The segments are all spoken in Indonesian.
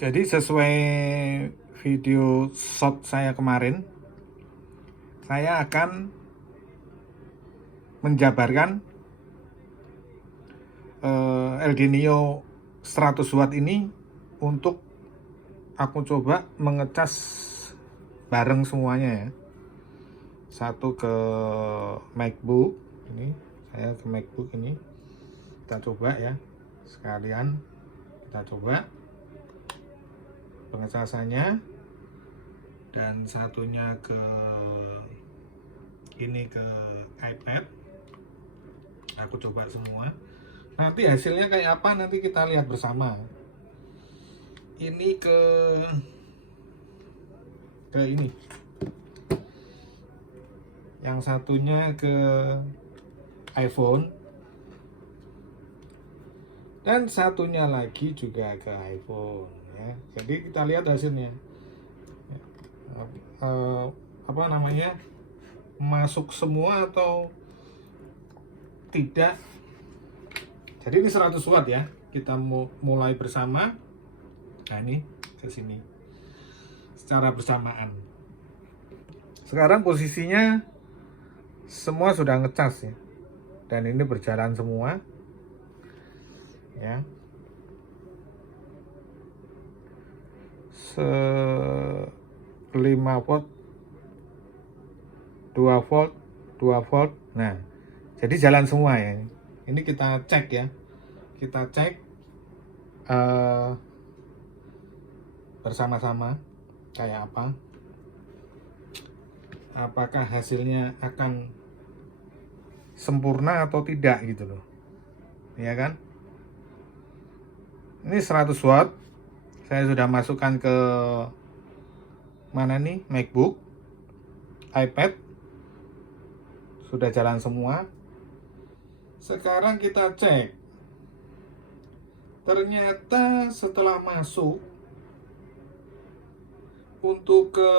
Jadi sesuai video shot saya kemarin, saya akan menjabarkan LD Neo 100 watt ini untuk aku coba mengecas bareng semuanya ya. Satu ke MacBook ini, saya ke MacBook ini kita coba ya, sekalian kita coba pengecasannya, dan satunya ke ini ke iPad. Aku coba semua, nanti hasilnya kayak apa nanti kita lihat bersama. Ini ke ini, yang satunya ke iPhone, dan satunya lagi juga ke iPhone ya. Jadi kita lihat hasilnya apa namanya, masuk semua atau tidak. Jadi ini 100 watt ya, kita mulai bersama. Nah ini ke sini secara bersamaan. Sekarang posisinya semua sudah ngecas ya, dan ini berjalan semua ya. 5 volt, 2 volt, 2 volt. Nah, jadi jalan semua ya. Ini kita cek ya. Kita cek bersama-sama kayak apa. Apakah hasilnya akan sempurna atau tidak gitu loh. Ya kan? Ini 100 watt. Saya sudah masukkan ke mana nih? MacBook, iPad. Sudah jalan semua. Sekarang kita cek. Ternyata setelah masuk untuk ke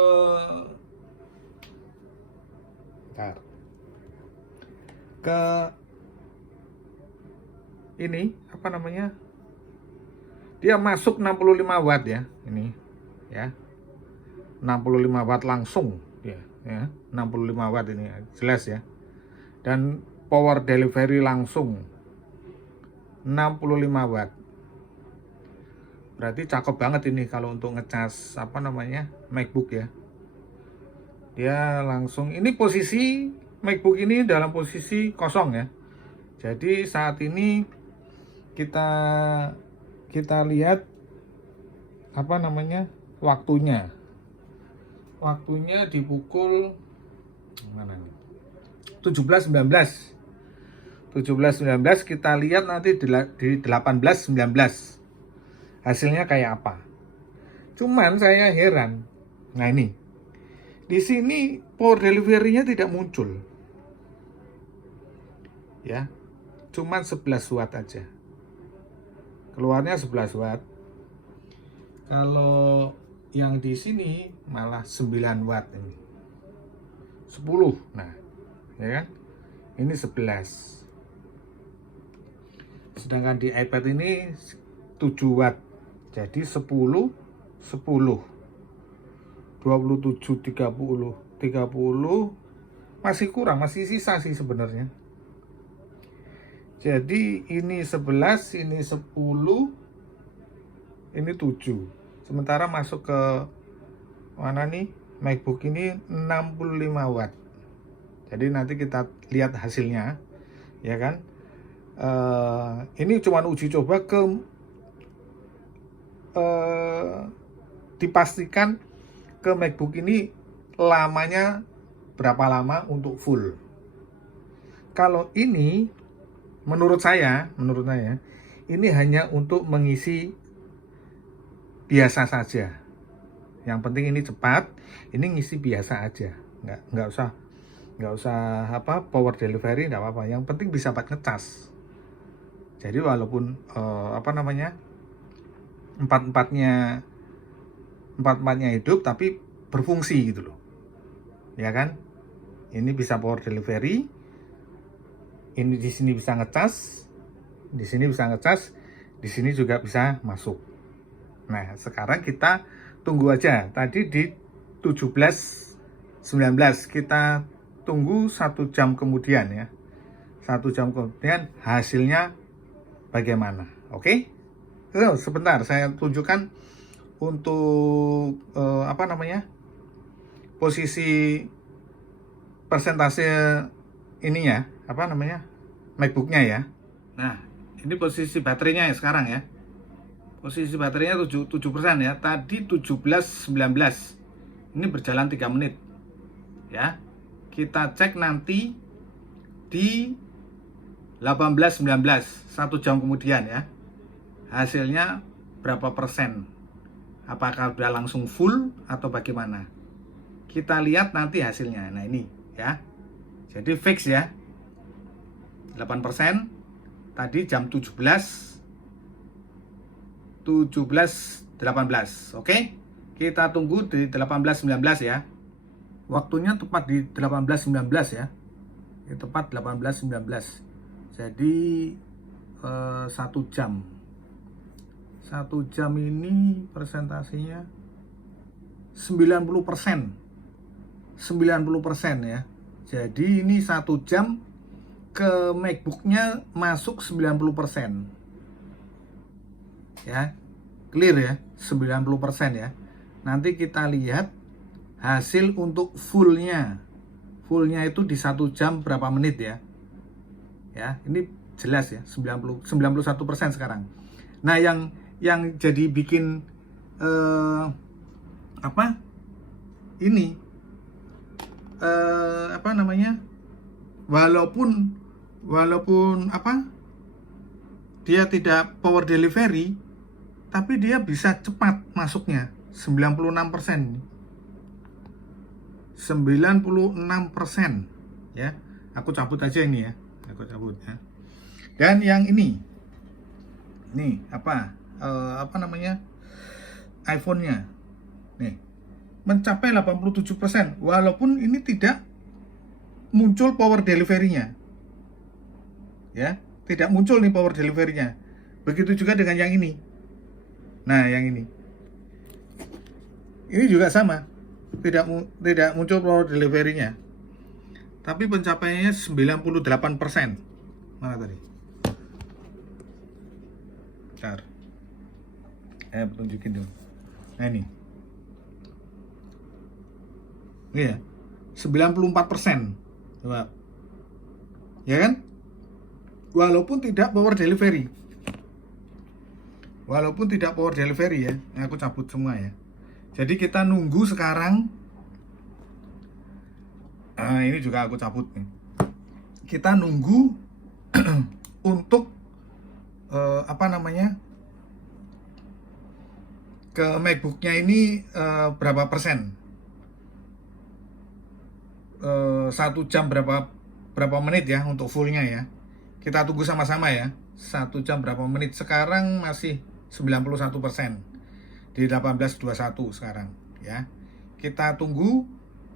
ini apa namanya, dia masuk 65 watt ya, ini ya, 65 watt langsung ya, 65 watt ini jelas ya, dan power delivery langsung 65 watt. Berarti cakep banget ini kalau untuk ngecas apa namanya, MacBook ya. Dia langsung, ini posisi MacBook ini dalam posisi kosong ya. Jadi saat ini kita lihat apa namanya, waktunya di pukul mana nih, 17.19. Kita lihat nanti di 18.19 hasilnya kayak apa. Cuman saya heran, nah ini di sini power delivery-nya tidak muncul ya, cuman 11 watt aja, keluarnya 11 watt. Kalau yang di sini malah 9 watt ini, 10. Nah ya kan, ini 11. Sedangkan di iPad ini 7 watt, jadi 10 27, 30 masih kurang, masih sisa sih sebenarnya. Jadi ini 11, ini 10, ini 7. Sementara masuk ke mana nih, MacBook ini 65 watt. Jadi nanti kita lihat hasilnya ya kan. Ini cuma uji coba ke dipastikan ke MacBook ini lamanya berapa lama untuk full. Kalau ini menurut saya ini hanya untuk mengisi biasa saja. Yang penting ini cepat, ini ngisi biasa aja. Nggak usah apa power delivery, nggak apa-apa. Yang penting bisa buat ngecas. Jadi walaupun apa namanya, empat-empatnya hidup tapi berfungsi gitu loh. Ya kan? Ini bisa power delivery. Ini di sini bisa ngecas. Di sini bisa ngecas, di sini juga bisa masuk. Nah, sekarang kita tunggu aja. Tadi di 17.19, kita tunggu 1 jam kemudian ya. 1 jam kemudian hasilnya bagaimana. Oke? Sebentar, saya tunjukkan untuk posisi persentase ininya, MacBooknya ya. Nah, ini posisi baterainya ya sekarang ya. Posisi baterainya 7% ya. Tadi 17.19. Ini berjalan 3 menit. Ya. Kita cek nanti di 18.19, 1 jam kemudian ya. Hasilnya berapa persen? Apakah udah langsung full atau bagaimana? Kita lihat nanti hasilnya. Nah, ini ya. Jadi fix ya. 8%. Tadi jam 17.18. Oke? Kita tunggu di 18.19 ya. Waktunya tepat di 18.19 ya. Ini tepat 18.19. Jadi 1 jam. 1 jam ini persentasenya 90%. 90% ya. Jadi ini 1 jam ke MacBooknya masuk 90%. Ya, clear ya, 90% ya. Nanti kita lihat hasil untuk fullnya. Fullnya itu di 1 jam berapa menit ya. Ya, ini jelas ya, 91% sekarang. Nah, yang jadi bikin walaupun dia tidak power delivery, tapi dia bisa cepat masuknya. 96%. 96% ya. Aku cabut aja ini ya. Aku cabut ya. Dan yang ini iPhone-nya nih mencapai 87%, walaupun ini tidak muncul power delivery-nya. Ya, tidak muncul nih power delivery-nya. Begitu juga dengan yang ini. Nah, yang ini juga sama. Tidak muncul power delivery-nya. Tapi pencapaiannya 98%. Mana tadi? Bentar. Tunjukin dulu. Nah, ini. Ini ya. 94%. Coba. Ya kan? Walaupun tidak power delivery. Ya. Aku cabut semua ya. Jadi kita nunggu sekarang. Ini juga aku cabut nih. Kita nunggu untuk ke MacBooknya ini berapa persen? 1 jam berapa menit ya untuk fullnya ya. Kita tunggu sama-sama ya. 1 jam berapa menit. Sekarang masih 91%. Di 18.21 sekarang ya. Kita tunggu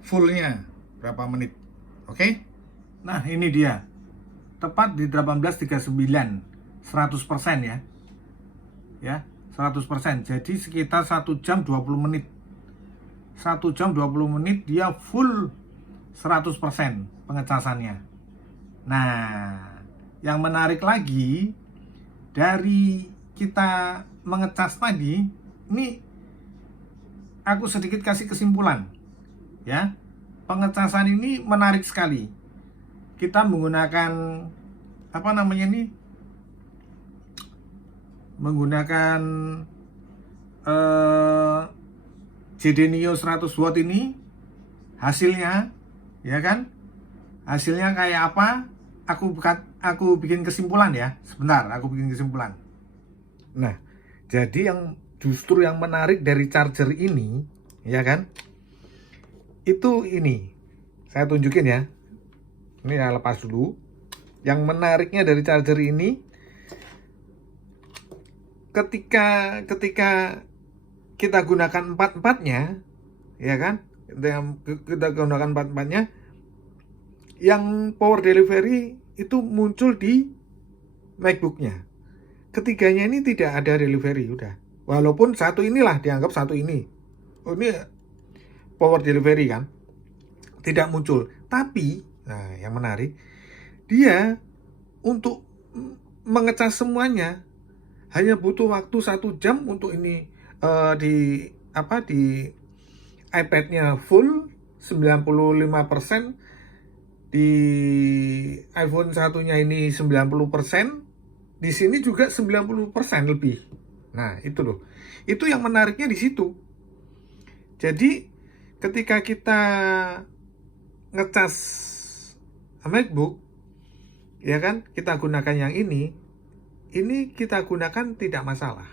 fullnya berapa menit. Oke? Nah, ini dia. Tepat di 18.39. 100% ya. Ya, 100%. Jadi sekitar 1 jam 20 menit. 1 jam 20 menit dia full 100% pengecasannya. Nah, yang menarik lagi dari kita mengecas tadi, ini aku sedikit kasih kesimpulan ya. Pengecasan ini menarik sekali. Kita menggunakan menggunakan JD Neo 100 watt ini, hasilnya ya kan, hasilnya kayak apa? Aku bikin kesimpulan ya. Sebentar, aku bikin kesimpulan. Nah, jadi justru yang menarik dari charger ini, ya kan? Itu ini. Saya tunjukin ya. Ini ya, lepas dulu. Yang menariknya dari charger ini, ketika kita gunakan 4-4-nya, ya kan? Kita gunakan 4-4-nya, yang power delivery itu muncul di MacBooknya. Ketiganya ini tidak ada delivery, udah. Walaupun satu inilah dianggap satu ini. Oh, ini power delivery kan. Tidak muncul. Tapi, nah yang menarik, dia untuk mengecas semuanya hanya butuh waktu 1 jam untuk ini di iPad-nya full 95%, di iPhone satunya ini 90%, di sini juga 90% lebih. Nah, itu loh. Itu yang menariknya di situ. Jadi, ketika kita ngecas MacBook, ya kan, kita gunakan yang ini kita gunakan tidak masalah.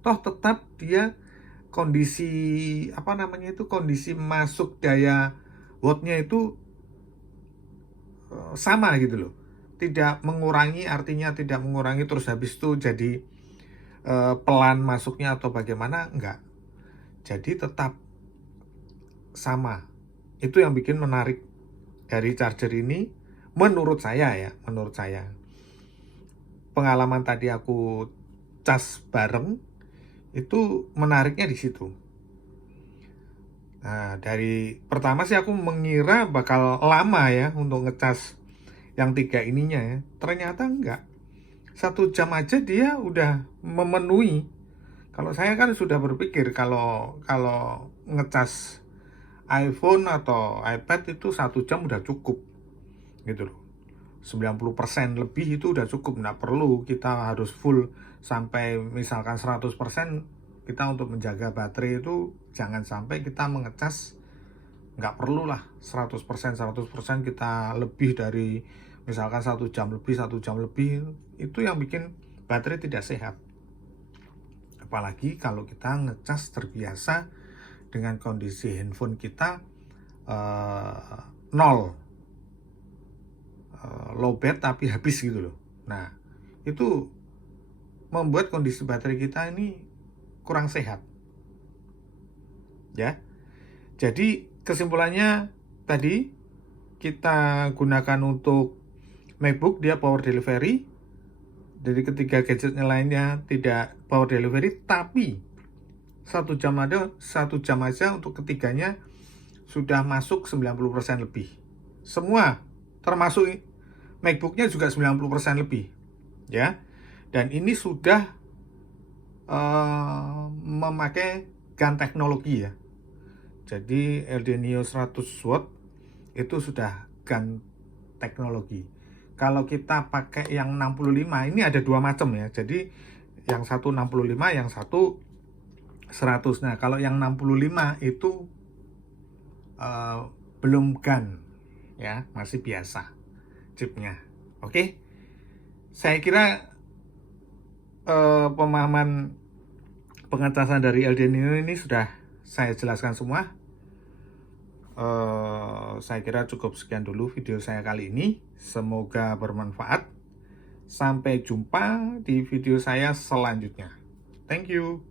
Toh tetap dia kondisi kondisi masuk daya wattnya itu sama gitu loh, tidak mengurangi, artinya tidak mengurangi terus habis itu jadi pelan masuknya atau bagaimana, enggak, jadi tetap sama. Itu yang bikin menarik dari charger ini menurut saya ya, pengalaman tadi aku cas bareng itu menariknya di situ. Nah, dari pertama sih aku mengira bakal lama ya untuk ngecas yang 3 ininya ya. Ternyata enggak. 1 jam aja dia udah memenuhi. Kalau saya kan sudah berpikir kalau ngecas iPhone atau iPad itu 1 jam udah cukup. Gitu loh. 90% lebih itu udah cukup, nggak perlu kita harus full sampai misalkan 100%. Kita untuk menjaga baterai itu jangan sampai kita mengecas, nggak perlu lah 100% kita lebih dari misalkan 1 jam lebih, itu yang bikin baterai tidak sehat. Apalagi kalau kita ngecas terbiasa dengan kondisi handphone kita nol, low bat tapi habis gitu loh. Nah, itu membuat kondisi baterai kita ini kurang sehat. Ya. Jadi kesimpulannya tadi kita gunakan untuk MacBook dia power delivery. Jadi ketiga gadgetnya lainnya tidak power delivery, tapi 1 jam aja untuk ketiganya sudah masuk 90% lebih. Semua termasuk MacBooknya juga 90% lebih. Ya. Dan ini sudah memakai GaN teknologi ya. Jadi Eldenio 100 watt itu sudah GaN teknologi. Kalau kita pakai yang 65, ini ada 2 macam ya. Jadi yang satu 65, yang satu 100. Nah, kalau yang 65 itu belum GaN ya, masih biasa chipnya. Oke. Saya kira pemahaman pengecasan dari Eldenio ini sudah saya jelaskan semua. Saya kira cukup sekian dulu video saya kali ini. Semoga bermanfaat. Sampai jumpa di video saya selanjutnya. Thank you.